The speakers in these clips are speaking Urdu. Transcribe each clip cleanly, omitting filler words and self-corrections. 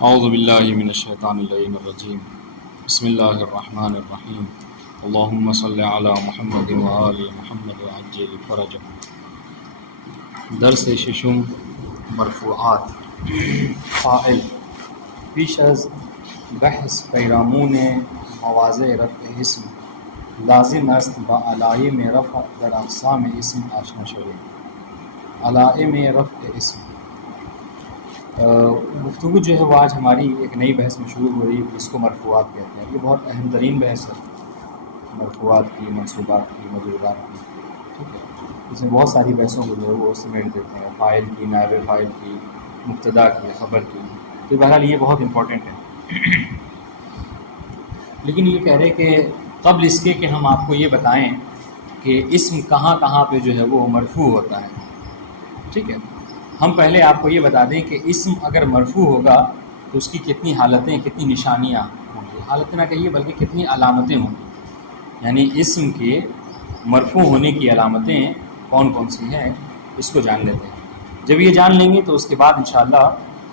اعوذ باللہ من الشیطان اللعین الرجیم بسم اللہ الرحمن الرحیم اللہم صلی علی محمد وآل محمد وعجل فرجہ۔ درس ششم مرفوعات فاعل پیش از بحث پیرامون مواضع رفع اسم لازم است با علائم رفع در اقسام اسم آشنا شویم۔ علائم رفع اسم گفتگو جو ہے وہ آج ہماری ایک نئی بحث میں شروع ہو رہی ہے جس کو مرفوعات کہتے ہیں۔ یہ بہت اہم ترین بحث ہے، مرفوعات کی، منصوبات کی، مجرورات کی، ٹھیک ہے۔ اس میں بہت ساری بحثوں کو جو ہے وہ سمیٹ دیتے ہیں، فاعل کی، نائب فاعل کی، مبتدا کی، خبر کی۔ تو بہرحال یہ بہت امپورٹنٹ ہے، لیکن یہ کہہ رہے کہ قبل اس کے کہ ہم آپ کو یہ بتائیں کہ اسم کہاں کہاں پہ جو ہے وہ مرفوع ہوتا ہے، ٹھیک ہے، ہم پہلے آپ کو یہ بتا دیں کہ اسم اگر مرفوع ہوگا تو اس کی کتنی حالتیں، کتنی نشانیاں ہوں گی، حالتیں نہ کہیے بلکہ کتنی علامتیں ہوں گی، یعنی اسم کے مرفوع ہونے کی علامتیں کون کون سی ہیں اس کو جان لیتے ہیں۔ جب یہ جان لیں گے تو اس کے بعد انشاءاللہ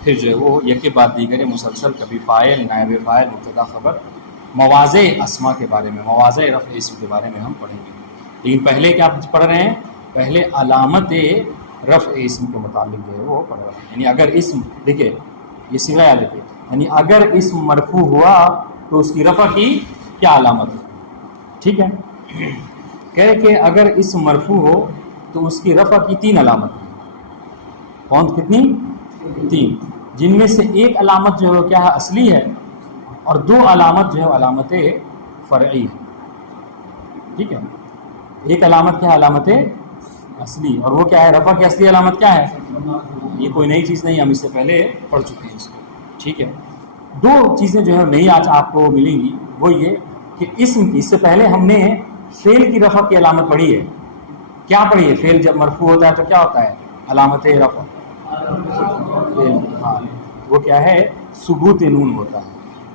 پھر جو ہے وہ یکے بعد دیگر مسلسل کبھی فاعل، نائب فاعل، مبتدا، خبر، مواضع اسما کے بارے میں، مواضع رفع اسم کے بارے میں ہم پڑھیں گے۔ لیکن پہلے کیا پڑھ رہے ہیں؟ پہلے علامت رفع اسم کے متعلق جو ہے وہ پڑھ رہا ہے۔ یعنی اگر اسم، دیکھیں یہ صیغہ یاد رکھیے، یعنی اگر اسم مرفوع ہوا تو اس کی رفع کی کیا علامت ہے، ٹھیک ہے۔ کہے کہ اگر اسم مرفوع ہو تو اس کی رفع کی تین علامت ہیں۔ کون کتنی؟ تین، جن میں سے ایک علامت جو ہے وہ کیا ہے؟ اصلی ہے، اور دو علامت جو ہے علامت فرعی ہے، ٹھیک ہے۔ ایک علامت کیا ہے؟ علامت اصلی، اور وہ کیا ہے؟ رفع کی اصلی علامت کیا ہے؟ یہ کوئی نئی چیز نہیں، ہم اس سے پہلے پڑھ چکے ہیں اس کو، ٹھیک ہے۔ دو چیزیں جو ہے نئی آج آپ کو ملیں گی، وہ یہ کہ اسم کی، اس سے پہلے ہم نے فعل کی رفع کی علامت پڑھی ہے۔ کیا پڑھی ہے؟ فعل جب مرفوع ہوتا ہے تو کیا ہوتا ہے؟ علامت رفع، ہاں، وہ کیا ہے؟ ثبوت نون ہوتا ہے،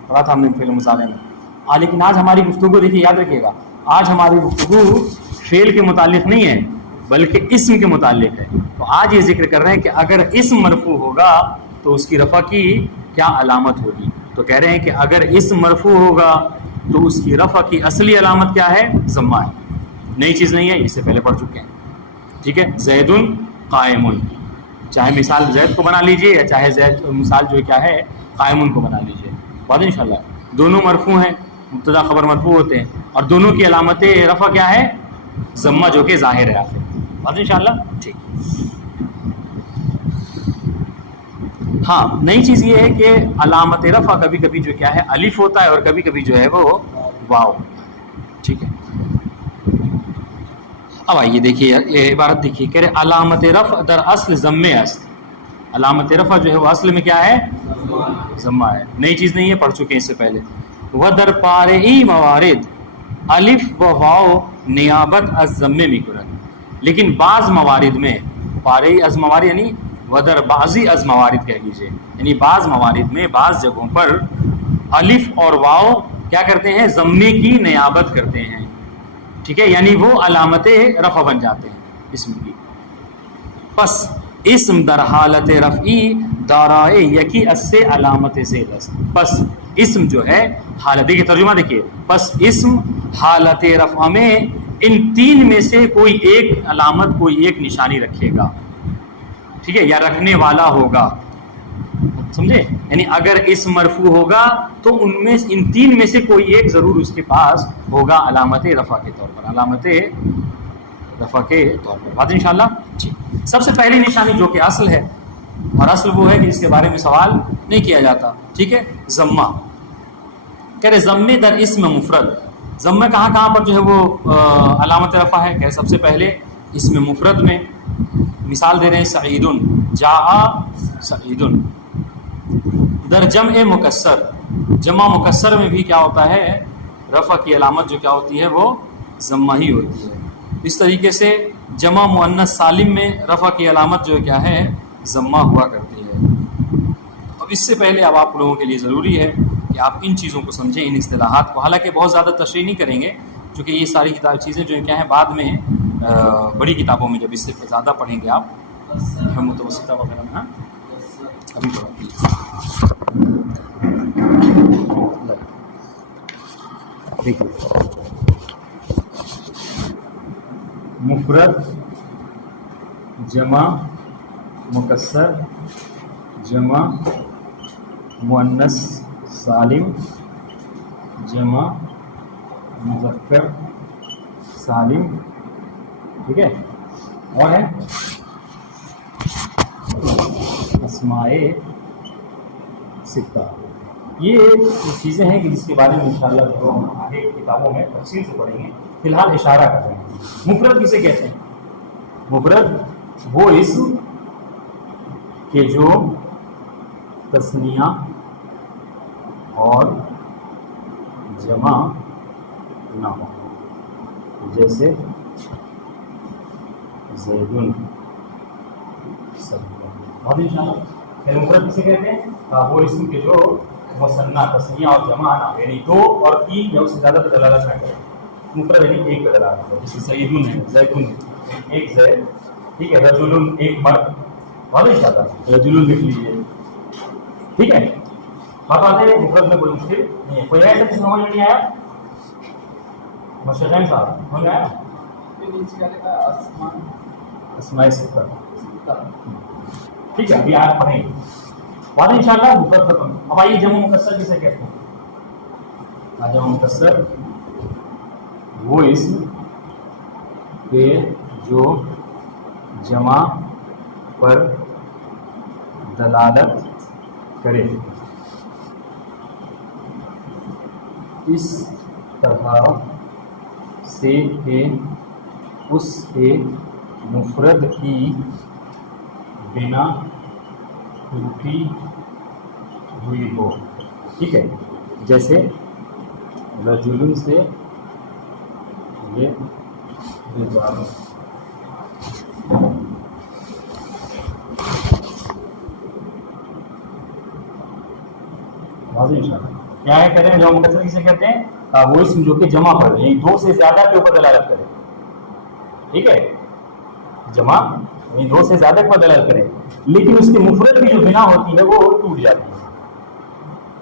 پڑھا تھا ہم نے فعل مضارع میں۔ لیکن آج ہماری گفتگو دیکھیے، یاد رکھیے گا، آج ہماری گفتگو فعل کے متعلق نہیں ہے بلکہ اسم کے متعلق ہے۔ تو آج یہ ذکر کر رہے ہیں کہ اگر اسم مرفوع ہوگا تو اس کی رفع کی کیا علامت ہوگی۔ تو کہہ رہے ہیں کہ اگر اسم مرفوع ہوگا تو اس کی رفع کی اصلی علامت کیا ہے؟ ضمہ ہے، نئی چیز نہیں ہے، اس سے پہلے پڑھ چکے ہیں، ٹھیک ہے۔ زید قائم، چاہے مثال زید کو بنا لیجئے یا چاہے زید مثال جو کیا ہے قائم کو بنا لیجئے، بات انشاءاللہ دونوں مرفوع ہیں، مبتدا خبر مرفوع ہوتے ہیں، اور دونوں کی علامت رفع کیا ہے؟ ضمہ، جو کہ ظاہر ہے آخر، بات انشاءاللہ ٹھیک۔ ہاں، نئی چیز یہ ہے کہ علامت رفع کبھی کبھی جو کیا ہے الف ہوتا ہے، اور کبھی کبھی جو ہے وہ واو، ٹھیک ہے۔ اب آئیے دیکھیے یہ عبارت دیکھیے، کہہ رہے علامت رفع در اصل ضمے است، علامت رفع جو ہے وہ اصل میں کیا ہے؟ ضمہ ہے، نئی چیز نہیں ہے، پڑھ چکے ہیں اس سے پہلے۔ وہ در پارئی موارد الف و واو نیابت از ضمے میں کرن، لیکن بعض موارد میں، پارئی از موارد یعنی ودر بعضی از موارد کہہ لیجئے، یعنی بعض موارد میں، بعض جگہوں پر الف اور واو کیا کرتے ہیں؟ ضمے کی نیابت کرتے ہیں، ٹھیک ہے، یعنی وہ علامت رفع بن جاتے ہیں اسم کی۔ پس اسم در حالت رفعی دارائے یکی اس سے علامت زید است، پس اسم جو ہے حالت، دیکھیے ترجمہ دیکھیے، پس اسم حالت رفع میں ان تین میں سے کوئی ایک علامت، کوئی ایک نشانی رکھے گا، ٹھیک ہے، یا رکھنے والا ہوگا، سمجھے؟ یعنی اگر اسم مرفوع ہوگا تو ان میں، ان تین میں سے کوئی ایک ضرور اس کے پاس ہوگا علامت رفع کے طور پر، علامت رفع کے طور پر، بات انشاءاللہ ٹھیک۔ سب سے پہلی نشانی جو کہ اصل ہے، اور اصل وہ ہے کہ جس کے بارے میں سوال نہیں کیا جاتا، ٹھیک ہے، ضمہ۔ کہہ رہے ضمے در اسم مفرد، ضمہ کہاں کہاں پر جو ہے وہ علامت رفع ہے؟ کہ سب سے پہلے اسم مفرد میں، مثال دے رہے ہیں سعید، جاء سعید۔ در جمع مکسر، جمع مکسر میں بھی کیا ہوتا ہے؟ رفع کی علامت جو کیا ہوتی ہے؟ وہ ضمہ ہی ہوتی ہے۔ اس طریقے سے جمع مؤنث سالم میں رفع کی علامت جو کیا ہے؟ ضمہ ہوا کرتی ہے۔ اب اس سے پہلے اب آپ لوگوں کے لیے ضروری ہے کہ آپ ان چیزوں کو سمجھیں، ان اصطلاحات کو، حالانکہ بہت زیادہ تشریح نہیں کریں گے چونکہ یہ ساری چیزیں جو کیا ہیں بعد میں بڑی کتابوں میں جب اس سے زیادہ پڑھیں گے آپ، متوسطہ وغیرہ میں، ہاں ابھی دیکھیے مفرد جمع مکسر جمع مؤنث سالم جمع مذکر سالم، ٹھیک ہے، اور ہے اسماء ستہ. یہ چیزیں ہیں کہ جس کے بارے میں انشاءاللہ جو ہم آگے کتابوں میں تفصیل سے پڑھیں گے. فی الحال اشارہ کر رہے ہیں. مفرد کسے کہتے ہیں؟ مفرد وہ اسم کہ جو تثنیہ اور جمع نہ ہو، جیسے زیدن بہت انشاءاللہ. مفرد کسے کہتے ہیں؟ وہ اسم کے جو مثنیٰ تثنیہ اور جمع نہ، یعنی دو اور تین یا اس سے زیادہ پہ دلالت نہ کرے. مفرد یعنی ایک پہ دلالت کرے، جیسے زیدن ہے، زیدن ایک زید، ٹھیک ہے. رجل ایک مرد، بہت انشاءاللہ رجل لکھ لیجیے، ٹھیک ہے. بات آتے ہیں مفرد میں کوئی مشکل نہیں ہے. کوئی ایسا چیز سمجھ میں نہیں آیا؟ مشرقین صاحب سمجھ آیا؟ اسماء ستہ، ٹھیک ہے. ابھی آپ پڑھیں گے بعد انشاءاللہ مفرد ختم. اب آئیے جمع مکسر کسے کہتے ہیں؟ جمع مکسر وہ اسم کہ جو جمع پر دلالت کرے اس طرح سے کہ اس کے مفرد کی بنا ٹوٹی ہوئی ہو، ٹھیک ہے. جیسے رجل سے یہ رجال. واضح انشاءاللہ کیا ہے کہتے ہیں جمع مکسر کسے کہتے ہیں؟ وہ اسم جو کہ جمع پر یعنی دو سے زیادہ کے اوپر دلالت کرے، ٹھیک ہے. جمع یعنی دو سے زیادہ کے اوپر دلالت کرے، لیکن اس کی مفرد کی جو بنا ہوتی ہے وہ ٹوٹ جاتی ہے.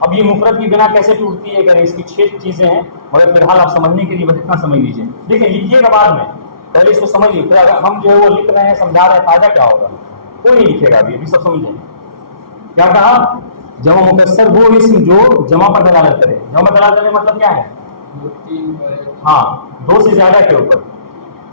اب یہ مفرد کی بنا کیسے ٹوٹتی ہے؟ اگر اس کی 6 چیزیں ہیں، مگر فی الحال آپ سمجھنے کے لیے بس اتنا سمجھ لیجیے. دیکھیں لکھیے گا بعد میں، پہلے اس کو سمجھ لیجیے. اگر ہم جو ہے وہ لکھ رہے ہیں سمجھا رہے ہیں، فائدہ کیا ہوگا؟ کوئی نہیں لکھے گا. ابھی سب سمجھیں. کیا کہا؟ جمع مکسر وہ اسم جو جمع پر دلالت کرے. جمع پر دلالت کرنے مطلب کیا ہے؟ ہاں، دو سے زیادہ کے اوپر،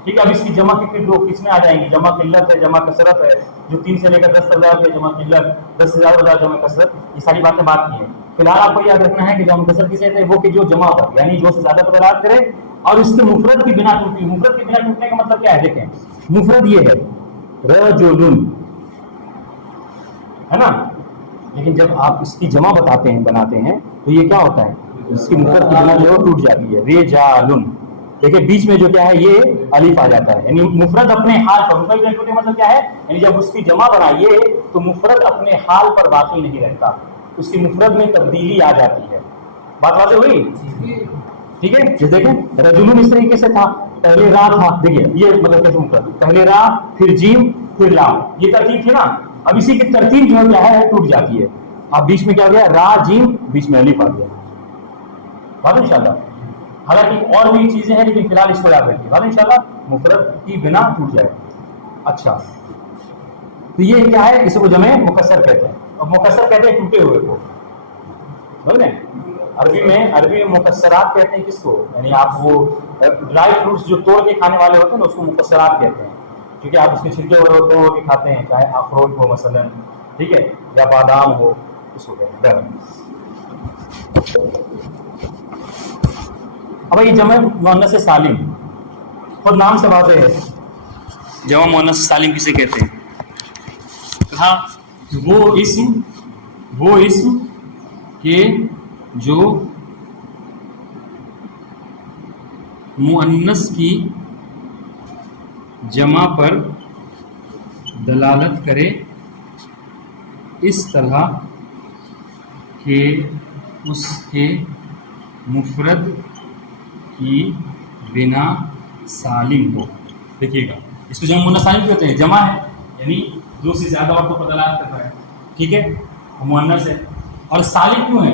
ٹھیک ہے. اب اس کی جمع کی پھر دو قسمیں آ جائیں گی. جمع قلت ہے، جمع کثرت ہے. جو 3 سے لے کر 10 تک ہے جمع قلت، 10 سے زیادہ جمع کثرت. یہ ساری باتیں بات کی ہیں. فی الحال آپ کو یاد رکھنا ہے کہ جمع مکسر کسے کہتے ہیں؟ وہ کہ جو جمع پر یعنی دو سے زیادہ پر دلالت کرے اور اس کے مفرد کی بنا ٹوٹی. مفرد کی بنا ٹوٹنے کا مطلب کیا ہے؟ دیکھیں مفرد یہ ہے رجل، ہے نا. لیکن جب آپ اس کی جمع بتاتے ہیں بناتے ہیں تو یہ کیا ہوتا ہے؟ اس کی مفرد کی بنا جو ہے ٹوٹ جاتی ہے. رجال، دیکھیں بیچ میں جو کیا ہے یہ الف آ جاتا ہے. یعنی مفرد اپنے حال پر، مفرد کا ٹوٹنے مطلب کیا ہے؟ یعنی جب اس کی جمع بنائیے تو مفرد اپنے حال پر باقی نہیں رہتا، اس کی مفرد میں تبدیلی آ جاتی ہے. بات واضح ہوئی؟ ٹھیک ہے. یہ دیکھیں رجل اس طریقے سے تھا، پہلے را تھا، دیکھیے یہ مطلب کیسے مفرد، پہلے را پھر جیم پھر لام، یہ ترتیب تھی نا. اب اسی کی ترتیب جو ہے کیا ہے ٹوٹ جاتی ہے. اب بیچ میں کیا ہو گیا؟ را جیم، بیچ میں الف آ گیا. بات انشاءاللہ. حالانکہ اور بھی چیزیں ہیں لیکن فی الحال اس کو یاد رکھیے. بات انشاءاللہ مفرد کی بنا ٹوٹ جائے. اچھا تو یہ کیا ہے؟ اسے وہ جمع مکسر کہتے ہیں. اب مکسر کہتے ہیں ٹوٹے ہوئے کو، سمجھ گئے. عربی میں مکسرات کہتے ہیں کس کو؟ یعنی آپ وہ ڈرائی فروٹس جو توڑ کے کھانے والے ہوتے ہیں نا اس کو مکسرات کہتے ہیں. کیونکہ آپ اس کے چھلکے وغیرہ توڑ کے کھاتے ہیں، چاہے اخروٹ ہو مثلا، ٹھیک ہے، یا بادام ہو، اس کو کہتے ہیں. اب یہ جمع مؤنث سالم خود نام سے واضح ہے. جمع مؤنث سالم کسے کہتے ہیں؟ کہا وہ اسم کہ جو مؤنث کی جمع پر دلالت کرے اس طرح کہ اس کے مفرد کی بنا سالم ہو. دیکھیے گا اس کو جمع مؤنث سالم کہتے ہیں. جمع ہے یعنی دو سے زیادہ عورتوں پر دلالت کر رہا ہے، ٹھیک ہے، مؤنث ہے. اور سالم کیوں ہے؟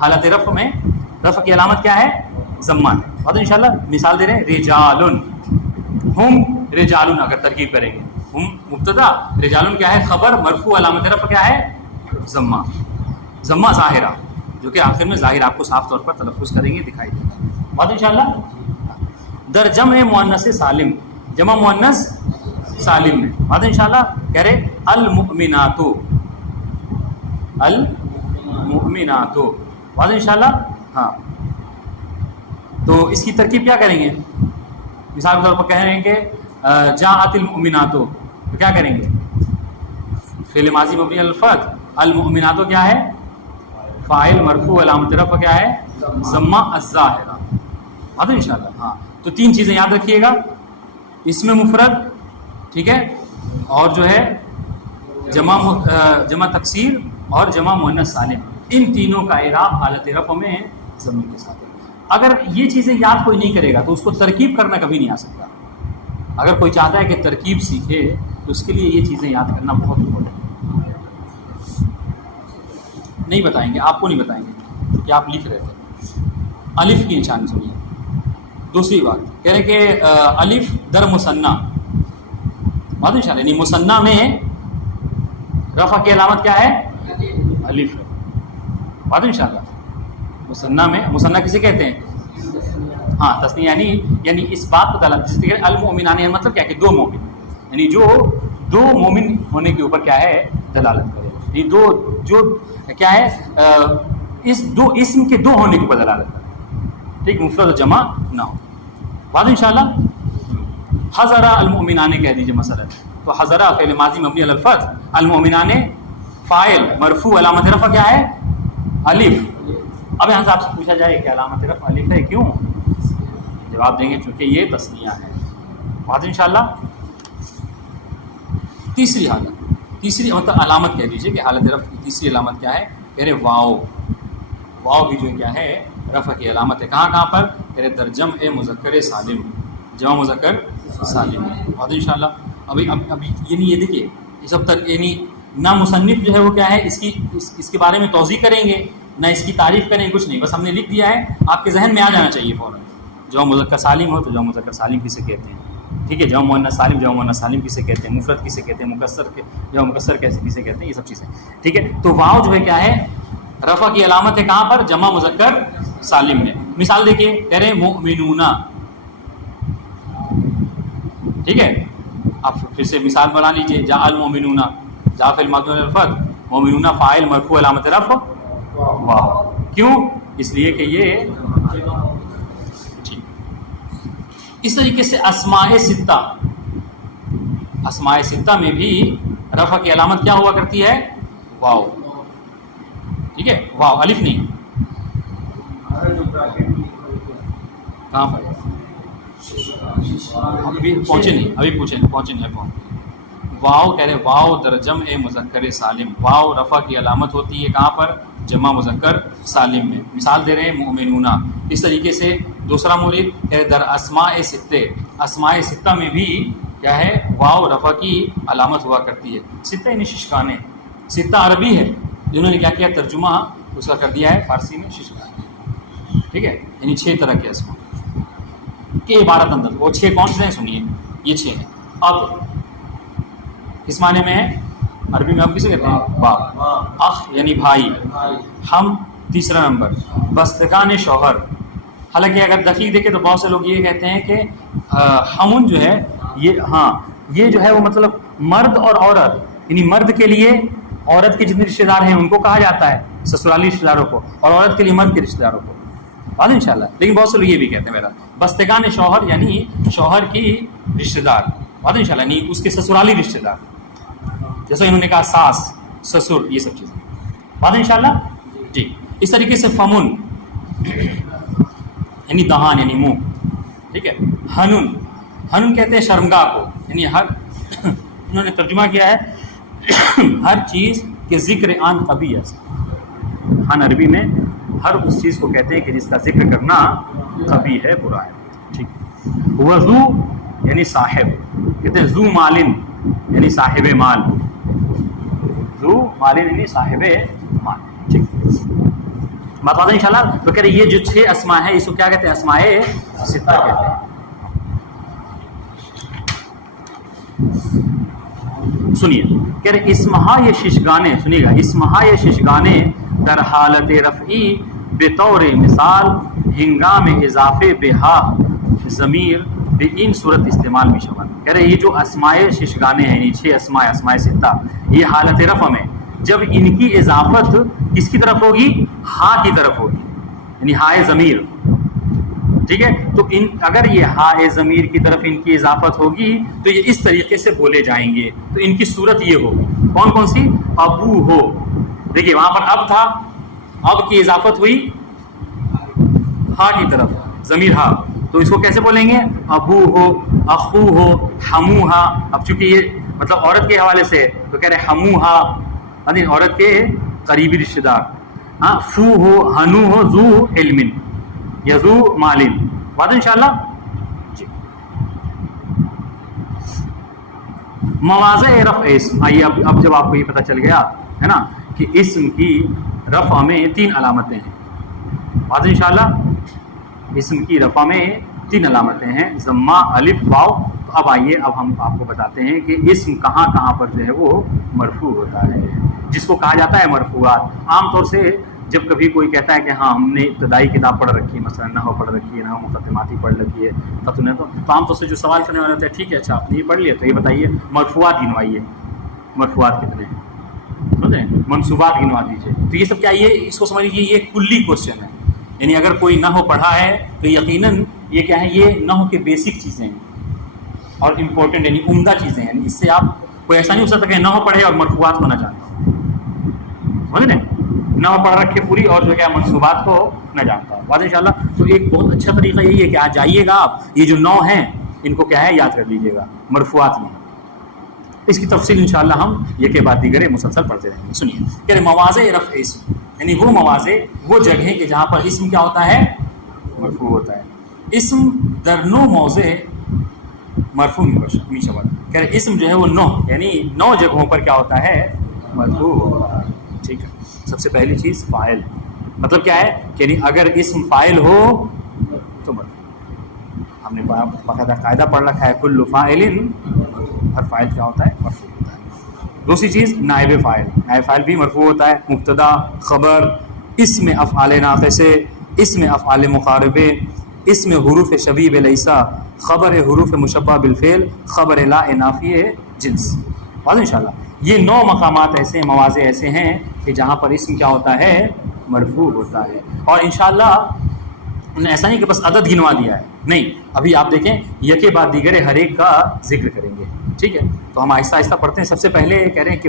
حالت رفع میں رفع کی علامت کیا ہے؟ ضمہ ہے. اور انشاءاللہ مثال دے رہے ہیں رجالن، ہم رجالن اگر ترکیب کریں گے، ہم مبتدا، رجالن کیا ہے؟ خبر، مرفوع، علامت رفع کیا ہے؟ ضمہ. ضمہ ظاہرہ جو کہ آخر میں ظاہر آپ کو صاف طور پر تلفظ کریں گے دکھائی دے گا. بات انشاءاللہ در جمع مؤنث سالم، جمع مؤنث سالم میں بات انشاءاللہ کہہ رہے المؤمنات، المؤمنات بات انشاءاللہ. ہاں تو اس کی ترکیب کیا کریں گے؟ مثال کے طور پر کہہ رہے ہیں کہ جاءت المؤمنات، تو کیا کریں گے؟ فعل ماضی مبنی علی الفتح، المؤمنات کیا ہے؟ فاعل مرفوع، علامت رفع کیا ہے؟ ضمہ الظاہرہ. بات انشاءاللہ. ہاں تو تین چیزیں یاد رکھیے گا، اسم مفرد، ٹھیک ہے، اور جو ہے جمع تکسیر اور جمع مؤنث سالم، ان تینوں کا اعراب حالت رفع میں ضمیر کے ساتھ. اگر یہ چیزیں یاد کوئی نہیں کرے گا تو اس کو ترکیب کرنا کبھی نہیں آ سکتا. اگر کوئی چاہتا ہے کہ ترکیب سیکھے تو اس کے لیے یہ چیزیں یاد کرنا بہت امپورٹنٹ ہے. نہیں بتائیں گے، آپ کو نہیں بتائیں گے کیونکہ آپ لکھ رہے تھے. الف کی نشانی سنیے. دوسری بات کہہ رہے کہ الف در مثنیٰ، بات انشاءاللہ یعنی مثنیٰ میں رفع کی علامت کیا ہے؟ الف ہے. بات انشاءاللہ. مثنیٰ میں، مثنیٰ کسے کہتے ہیں؟ ہاں تثنیہ، یعنی اس بات کو دلالت، جس طرح المؤمنان مطلب کیا کہ دو مومن، یعنی جو دو مومن ہونے کے اوپر کیا ہے؟ دلالت کرے. یعنی دو جو کیا ہے اس دو اسم کے دو ہونے کے اوپر دلالت کرے، ٹھیک، مفرد و جمع نہ ہو. بات انشاءاللہ. حضرا المؤمنان کہہ دیجیے مثلا، تو حضرا فعل ماضی مبنی علی الفتح، المؤمنان فاعل مرفوع، علامت رفع کیا ہے؟ الف. اب یہاں سے آپ سے پوچھا جائے کہ علامت رفع الف ہے کیوں؟ جواب دیں گے چونکہ یہ تثنیہ ہے. بات انشاءاللہ. تیسری حالت، تیسری مطلب علامت کہہ دیجیے کہ حالت رفع کی تیسری علامت کیا ہے؟ کہہ رہے واو. واو بھی جو کیا ہے؟ رفع کی علامت ہے. کہاں کہاں پر؟ کہہ رہے در جمع مذکر سالم، جمع مذکر سالم. بات انشاءاللہ. ابھی یعنی یہ دیکھیے یہ سب تک، یعنی نہ مصنف جو ہے وہ کیا ہے اس کے بارے میں توضیح کریں گے، نہ اس کی تعریف کریں، کچھ نہیں، بس ہم نے لکھ دیا ہے، آپ کے ذہن میں آ جانا چاہیے فوراً. جمع مذکر سالم ہو تو جمع مذکر سالم کسے کہتے ہیں، ٹھیک ہے، جمع مؤنث سالم، جمع مؤنث سالم کسے کہتے ہیں، مفرد کسے کہتے ہیں، مکسر جمع مکسر کسے کہتے ہیں، یہ سب چیزیں، ٹھیک ہے. تو واو جو ہے کیا ہے؟ رفع کی علامت ہے. کہاں پر؟ جمع مذکر سالم میں. مثال دیکھیے، کہہ رہے ہیں مؤمنون، ٹھیک ہے. آپ پھر سے مثال بنا لیجیے، جاء المؤمنون، جاء فعل ماضی علی الفتح، مؤمنون فاعل مرفوع، علامت رفع واو. کیوں؟ اس لیے کہ یہ ٹھیک. اس طریقے سے اسماء ستہ، اسماء ستہ میں بھی رفع کی علامت کیا ہوا کرتی ہے؟ واو. ٹھیک ہے، واو، الف نہیں. کہاں پر؟ ابھی پہنچے نہیں. واو کہہ رہے واو در جمع مذکر سالم، واو رفع کی علامت ہوتی ہے کہاں پر؟ جمع مذکر سالم میں. مثال دے رہے ہیں مؤمنون. اس طریقے سے دوسرا مورد کہہ رہے در اسماء ستہ، اسماء ستہ میں بھی کیا ہے؟ واو رفع کی علامت ہوا کرتی ہے. ستہ یعنی ششکانے، ستہ عربی ہے، جنہوں نے کیا کیا ترجمہ اس کا کر دیا ہے فارسی میں ششکانے. ٹھیک ہے، یعنی 6 طرح کے اسماء کے عبارت اندر. وہ 6 کون سے ہیں؟ سنیے، یہ 6 ہیں. اب کس معنی میں ہے؟ عربی میں اب کسے کہتے ہیں؟ باپ. اخ یعنی بھائی. ہم تیسرا نمبر. بستگان شوہر. حالانکہ اگر دقیق دیکھیں تو بہت سے لوگ یہ کہتے ہیں کہ ہمن جو ہے یہ، ہاں یہ جو ہے وہ مطلب مرد اور عورت، یعنی مرد کے لیے عورت کے جتنے رشتہ دار ہیں ان کو کہا جاتا ہے سسرالی رشتہ داروں کو، اور عورت کے لیے مرد کے رشتہ داروں کو. بات انشاءاللہ. لیکن بہت سے لوگ یہ بھی کہتے ہیں میرا بستگان شوہر یعنی شوہر کی رشتہ دار. بات انشاءاللہ یعنی اس کے سسرالی رشتہ دار، جیسا انہوں نے کہا ساس، سسر، یہ سب چیزیں. بات انشاءاللہ. جی اس طریقے سے فمن یعنی دہان یعنی منہ. ٹھیک ہے. ہنن، ہنن کہتے ہیں شرمگاہ کو، یعنی ہر انہوں نے ترجمہ کیا ہے ہر چیز کے ذکر آن قبیح. ہن عربی میں ہر اس چیز کو کہتے ہیں کہ جس کا ذکر کرنا قبیح ہے، برا ہے. ٹھیک. وضو یعنی صاحب، کہتے ہیں ذو مالن یعنی صاحب مال، ذو مالن یعنی صاحب مال. ٹھیک. بات آتا ہے انشاءاللہ. تو کہہ رہے یہ جو 6 اسماء ہیں اس کو کیا کہتے ہیں؟ اسماء ستہ کہتے ہیں. سنیے کہہ رہے اسمہا یہ ششگانے، سنیے گا، اسمہا یہ ششگانے در حالت رفعی بطور مثال ہنگام اضافے بہا ضمیر بے ان صورت استعمال میں شمال. کہہ رہے یہ جو اسماء ششگانے ہیں، یہ 6 اسماء ستہ، یہ حالت رفع میں جب ان کی اضافت کس کی طرف ہوگی؟ ہا کی طرف ہوگی، یعنی ہائے ضمیر. ٹھیک ہے، تو اگر یہ ہائے ضمیر کی طرف ان کی اضافت ہوگی تو یہ اس طریقے سے بولے جائیں گے. تو ان کی صورت یہ ہوگی، کون کون سی؟ ابو ہو. دیکھیے وہاں پر اب تھا، اب کی اضافت ہوئی ہا کی طرف، ضمیر ہا، تو اس کو کیسے بولیں گے؟ ابو ہو، اخو ہو، ہمو ہا. اب چونکہ یہ مطلب عورت کے حوالے سے تو کہہ رہے ہمو ہا، عورت کے قریبی رشتہ دار. ہاں، فو ہو، ہنو ہو، ذو علم یا ذو مالن. بات انشاءاللہ. مواضع رفع اسم، آئیے اب جب آپ کو یہ پتہ چل گیا ہے نا کہ اسم کی رفع میں 3 علامتیں ہیں. بات انشاءاللہ. اسم کی رفع میں 3 علامتیں ہیں، ضمہ، الف، واو. تو اب آئیے اب ہم آپ کو بتاتے ہیں کہ اسم کہاں کہاں پر جو ہے وہ مرفوع ہوتا ہے، جس کو کہا جاتا ہے مرفوعات. عام طور سے جب کبھی کوئی کہتا ہے کہ ہاں ہم نے ابتدائی کتاب پڑھ رکھی ہے، مثلا نحو پڑھ رکھی ہے، نحو مقدماتی پڑھ رکھی ہے، تو عام طور سے جو سوال کرنے والے ہوتے ہیں، ٹھیک ہے اچھا آپ نے یہ پڑھ لیا تو یہ بتائیے مرفوعات گنوائیے، مرفوعات کتنے ہیں، سمجھیں، منصوبات گنوا دیجیے. تو یہ سب کیا، یہ اس کو سمجھ لیجیے یہ ایک کلی کوشچن ہے. یعنی اگر کوئی نحو پڑھا ہے تو یقیناً یہ کیا ہے، یہ نحو کے بیسک چیزیں ہیں اور امپورٹنٹ یعنی عمدہ چیزیں ہیں. اس سے آپ کوئی ایسا نہیں ہو سکتا کہ نحو پڑھے اور مرفوعات کو نہ جانتا ہو، سمجھ لیں، نحو پڑھ رکھے پوری اور جو کیا منصوبات کو نہ جانتا ہو. بات انشاءاللہ. تو ایک بہت اچھا طریقہ یہی ہے کہ آج جائیے گا آپ یہ جو 9 ہیں ان کو کیا ہے یاد کر لیجیے گا مرفوعات میں. اس کی تفصیل انشاءاللہ ہم یہ کے بعد دیگر مسلسل پڑھتے رہیں گے. سنیے کہ رہے مواضع رفع اسم، یعنی وہ مواضع، وہ جگہیں کہ جہاں پر اسم کیا ہوتا ہے؟ مرفوع ہوتا ہے. اسم در 9 موضع مرفوع می شود. کہہ رہے اسم جو ہے وہ 9 یعنی 9 جگہوں پر کیا ہوتا ہے؟ مرفوع ہوتا ہے. ٹھیک ہے. سب سے پہلی چیز فاعل، مطلب کیا ہے کہ یعنی اگر اسم فاعل ہو تو مرفوع. ہم نے باقاعدہ قاعدہ پڑھ رکھا ہے کل فاعل، ہر فاعل کیا ہوتا ہے؟ مرفوع ہوتا ہے. دوسری چیز نائب فاعل، نائب فاعل بھی مرفوع ہوتا ہے. مبتدا، خبر، اسم افعال ناقصے، اسم افعال مقاربے، اسم حروف شبیب لیسا، خبر حروف مشبہ بالفعل، خبر لا نافی جنس. واضح انشاءاللہ. یہ 9 مقامات ایسے، مواضع ایسے ہیں کہ جہاں پر اسم کیا ہوتا ہے؟ مرفوع ہوتا ہے. اور انشاءاللہ ایسا نہیں کہ بس عدد گنوا دیا ہے، نہیں، ابھی آپ دیکھیں یکے بعد دیگر ہر ایک کا ذکر کریں گے. ٹھیک ہے، تو ہم آہستہ آہستہ پڑھتے ہیں. سب سے پہلے کہہ رہے ہیں کہ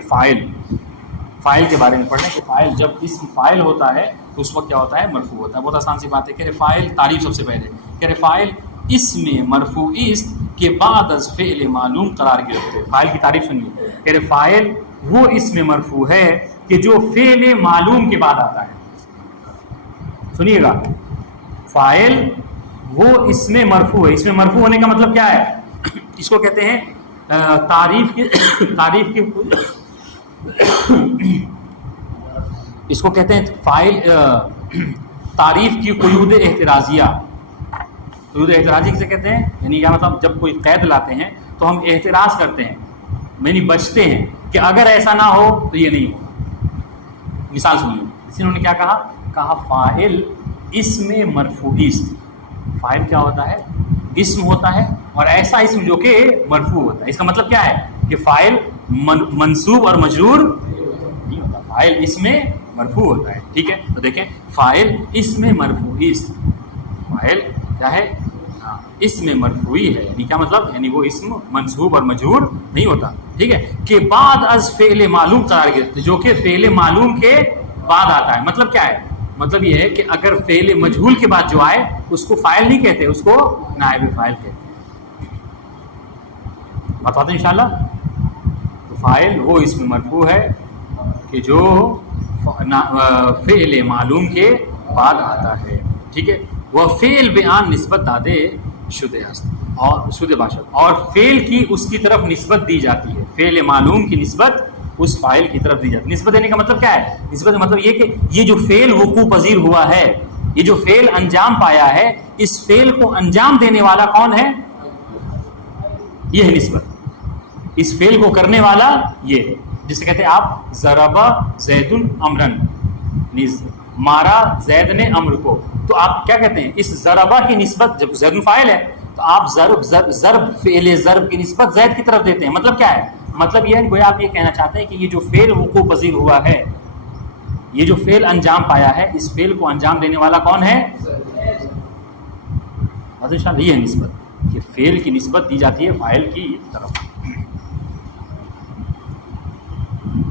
فاعل کے بارے میں پڑھ لیں کہ فاعل جب اسم فاعل ہوتا ہے تو اس وقت کیا ہوتا ہے؟ مرفوع ہوتا ہے. بہت آسان سی بات ہے. کہہ رہے فاعل تعریف سب سے پہلے کہہ رہے فاعل اسم مرفوع است کے بعد از فعل معلوم قرار گرفتے. فاعل کی تعریف سنیے. کہہ رہے فاعل وہ اسم مرفوع ہے کہ جو فعل معلوم کے بعد آتا ہے. سنیے گا، فاعل وہ اسم مرفوع ہے. اسم مرفوع ہونے کا مطلب کیا ہے؟ اس کو کہتے ہیں تعریف کی اس کو کہتے ہیں فاعل تعریف کی قیود احترازیہ. قیود احترازی کسے کہتے ہیں؟ یعنی کیا مطلب جب کوئی قید لاتے ہیں تو ہم احتراز کرتے ہیں، یعنی بچتے ہیں کہ اگر ایسا نہ ہو تو یہ نہیں ہو. مثال سنیے، اس نے کیا کہا فاعل اسم مرفوع است. فاعل کیا ہوتا ہے؟ اسم ہوتا ہے، اور ایسا اسم جو کہ مرفوع ہوتا ہے. اس کا مطلب کیا ہے کہ فاعل منصوب اور مجرور نہیں ہوتا، فاعل اسم مرفوع ہوتا ہے. ٹھیک ہے، تو دیکھیں فاعل اسم مرفوع است. فاعل کیا ہے؟ اسم مرفوعی ہے. یعنی کیا مطلب؟ یعنی وہ اسم منصوب اور مجرور نہیں ہوتا. ٹھیک ہے، کہ بعد از فعل معلوم قرار گرفتے، جو کہ فعل معلوم کے بعد آتا ہے. مطلب کیا ہے؟ مطلب یہ ہے کہ اگر فعل مجہول کے بعد جو آئے اس کو فاعل نہیں کہتے، اس کو نائب فاعل کہتے ہیں. بتاتے ہیں انشاءاللہ. تو فاعل وہ اسم مرفوع ہے کہ جو فعل معلوم کے بعد آتا ہے. ٹھیک ہے، وہ فعل بیان نسبت دادے شدہ است اور شدہ باشد، اور فعل کی اس کی طرف نسبت دی جاتی ہے. فعل معلوم کی نسبت اس فاعل کی طرف دی جاتی ہے. نسبت دینے کا مطلب کیا ہے؟ نسبت کا مطلب یہ کہ یہ جو فعل وقوع پذیر ہوا ہے، یہ جو فعل انجام پایا ہے، اس فعل کو انجام دینے والا کون ہے؟ یہ ہے نسبت. اس فعل کو کرنے والا یہ ہے، جسے کہتے ہیں آپ ضربہ زید امرن، مارا زید نے امر کو. تو آپ کیا کہتے ہیں؟ اس ضربہ کی نسبت، جب زید فاعل ہے تو آپ ضرب فعل ضرب کی نسبت زید کی طرف دیتے ہیں. مطلب کیا ہے؟ مطلب یہ ہے گویا آپ یہ کہنا چاہتے ہیں کہ یہ جو فعل وقوع پذیر ہوا ہے، یہ جو فعل انجام پایا ہے، اس فعل کو انجام دینے والا کون ہے؟ یہ ہے نسبت، کہ فعل کی نسبت دی جاتی ہے فاعل کی طرف.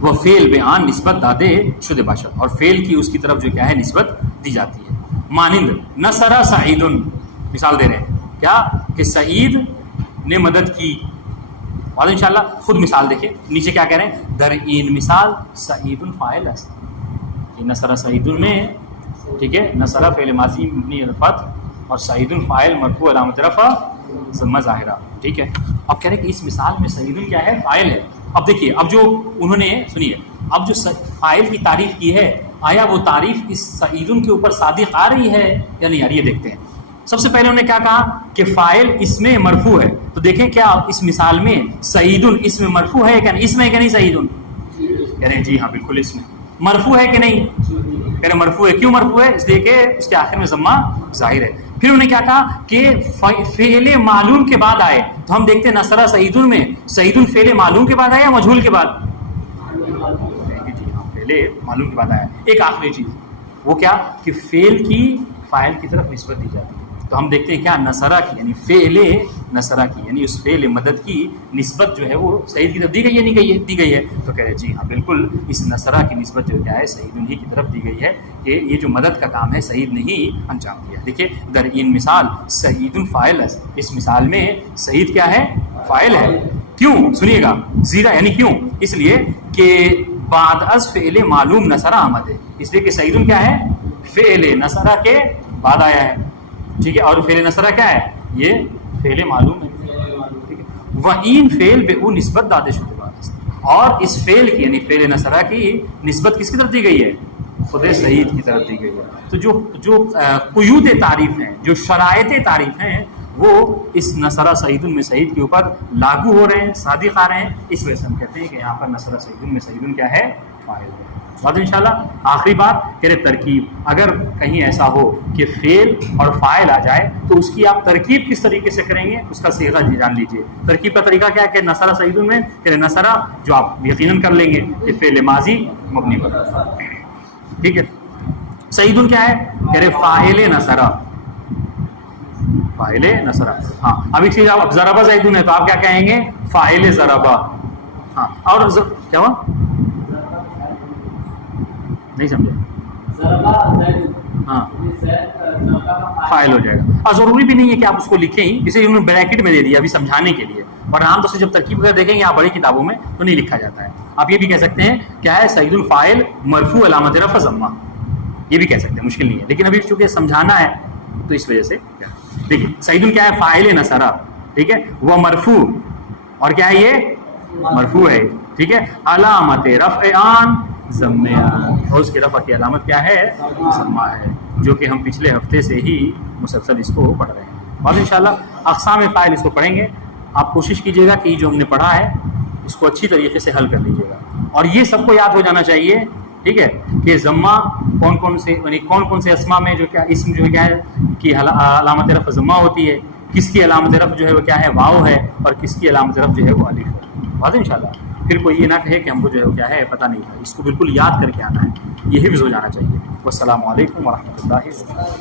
وہ فعل بیان نسبت دادے شدہ باشد، اور فعل کی اس کی طرف جو کیا ہے نسبت دی جاتی ہے. مانند نصر سعید، مثال دے رہے ہیں کیا کہ سعید نے مدد کی. بعد انشاءاللہ خود مثال دیکھیں نیچے کیا کہہ رہے ہیں، در این مثال سعید فاعل است. نصر سعید میں ٹھیک ہے، نصر فعل ماضی مبنی علی الفتح اور سعید فاعل مرفوع علامت رفع ضمہ ظاہرہ. ٹھیک ہے، اب کہہ رہے ہیں کہ اس مثال میں سعید کیا ہے؟ فاعل ہے. اب دیکھیے، اب جو انہوں نے سنیے، اب جو فاعل کی تعریف کی ہے، آیا وہ تعریف اس سعید کے اوپر صادق آ رہی ہے یا نہیں آ رہی ہے؟ دیکھتے ہیں. سب سے پہلے انہوں نے کیا کہا کہ فاعل اس میں مرفوع ہے. تو دیکھیں کیا اس مثال میں سعید اس میں مرفوع ہے کہ نہیں؟ اس میں کہ نہیں سعید؟ کہہ رہے ہیں جی ہاں بالکل اس میں مرفوع ہے کہ نہیں؟ کہہ رہے ہیں مرفوع ہے. کیوں مرفوع ہے؟ اس لیے کہ اس کے آخر میں ضمہ ظاہر ہے. پھر انہوں نے کیا کہا کہ فعل معلوم کے بعد آئے. تو ہم دیکھتے ہیں نصر سعید میں سعید فعل معلوم کے بعد آیا یا مجہول کے بعد؟ جی ہاں فعل معلوم کے بعد آیا. ایک آخری چیز وہ کیا کہ فعل کی فاعل کی طرف نسبت دی جاتی ہے. تو ہم دیکھتے ہیں کیا نصرہ کی یعنی فعل نصرہ کی یعنی اس فعل مدد کی نسبت جو ہے وہ سعید کی طرف دی گئی ہے نہیں دی گئی ہے؟ تو کہہ رہے جی ہاں بالکل اس نصرہ کی نسبت جو کیا ہے سعید ہی کی طرف دی گئی ہے کہ یہ جو مدد کا کام ہے سعید نے ہی انجام دیا. دیکھیے در این مثال سعید فاعل ہے. اس مثال میں سعید کیا ہے؟ فاعل ہے. کیوں؟ سنیے گا، زیرہ یعنی کیوں؟ اس لیے کہ بعد از فعل معلوم نصرہ آمد ہے. اس لیے کہ سعید کیا ہے؟ فعل نصرہ کے بعد آیا ہے. ٹھیک ہے، اور فعل نصرہ کیا ہے؟ یہ فعل معلوم ہے. ٹھیک ہے، وَإِن فعل بے او نسبت دادے شدہ بات، اور اس فعل کی یعنی فعل نصرہ کی نسبت کس کی طرف دی گئی ہے؟ خود سعید کی طرف دی گئی ہے. تو جو قیود تعریف ہیں، جو شرائط تعریف ہیں، وہ اس نصرہ سعید میں سعید کے اوپر لاگو ہو رہے ہیں، صادق آ رہے ہیں. اس وجہ سے ہم کہتے ہیں کہ یہاں پر نصرہ سعید میں سعید کیا ہے؟ فاعل ہے. بات انشاءاللہ آخری بات کہ ترکیب، اگر کہیں ایسا ہو کہ فعل اور فاعل آ جائے تو اس کی آپ ترکیب کس طریقے سے کریں گے اس کا صیغہ جان لیجئے. ترکیب کا طریقہ کیا ہے کہ نصرہ سعید میں کہ نصرہ جو آپ یقیناً کر لیں گے کہ فعل ماضی مبنی پر. ٹھیک ہے، سعید کیا ہے؟ کہ رہے فاعل نصرہ، فاعل نصرہ. ہاں اب ایک چیز، آپ ضربہ زیدون ہے تو آپ کیا کہیں گے؟ فاعل ضربہ. ہاں اور کیا ہوا؟ نہیں سمجھے؟ ہاں فاعل ہو جائے گا. اور ضروری بھی نہیں ہے کہ آپ اس کو لکھیں ہی، اسے انہوں نے بریکٹ میں دے دیا ابھی سمجھانے کے لیے. اور عام طور سے جب ترکیب وغیرہ دیکھیں گے آپ بڑی کتابوں میں تو نہیں لکھا جاتا ہے. آپ یہ بھی کہہ سکتے ہیں کیا ہے؟ سعید الفاعل مرفوع علامت رفع ضمہ، یہ بھی کہہ سکتے ہیں، مشکل نہیں ہے. لیکن ابھی چونکہ سمجھانا ہے تو اس وجہ سے دیکھیں سعید کیا ہے؟ فاعل نصرہ. ٹھیک ہے، وہ مرفوع، اور کیا ہے؟ یہ مرفوع ہے. ٹھیک ہے، علامت رفع آن ضمہ، اور اس کی رفع کی علامت کیا ہے؟ ضمہ ہے، جو کہ ہم پچھلے ہفتے سے ہی مسلسل اس کو پڑھ رہے ہیں. اور انشاءاللہ اقسام فاعل اس کو پڑھیں گے. آپ کوشش کیجیے گا کہ جو ہم نے پڑھا ہے اس کو اچھی طریقے سے حل کر لیجیے گا. اور یہ سب کو یاد ہو جانا چاہیے، ٹھیک ہے، کہ ضمہ کون کون سے یعنی کون کون سے اسما میں جو کیا اسم جو کیا ہے کہ علامت رفع ضمہ ہوتی ہے، کس کی علامت رفع جو ہے وہ کیا ہے؟ واو ہے، اور کس کی علامت رفع جو ہے وہ الف ہے. واضح انشاءاللہ. پھر کوئی یہ نہ کہے کہ ہم کو جو ہے کیا ہے پتہ نہیں ہے. اس کو بالکل یاد کر کے آنا ہے، یہ حفظ ہو جانا چاہیے. والسلام علیکم ورحمۃ اللہ وبرکاتہ.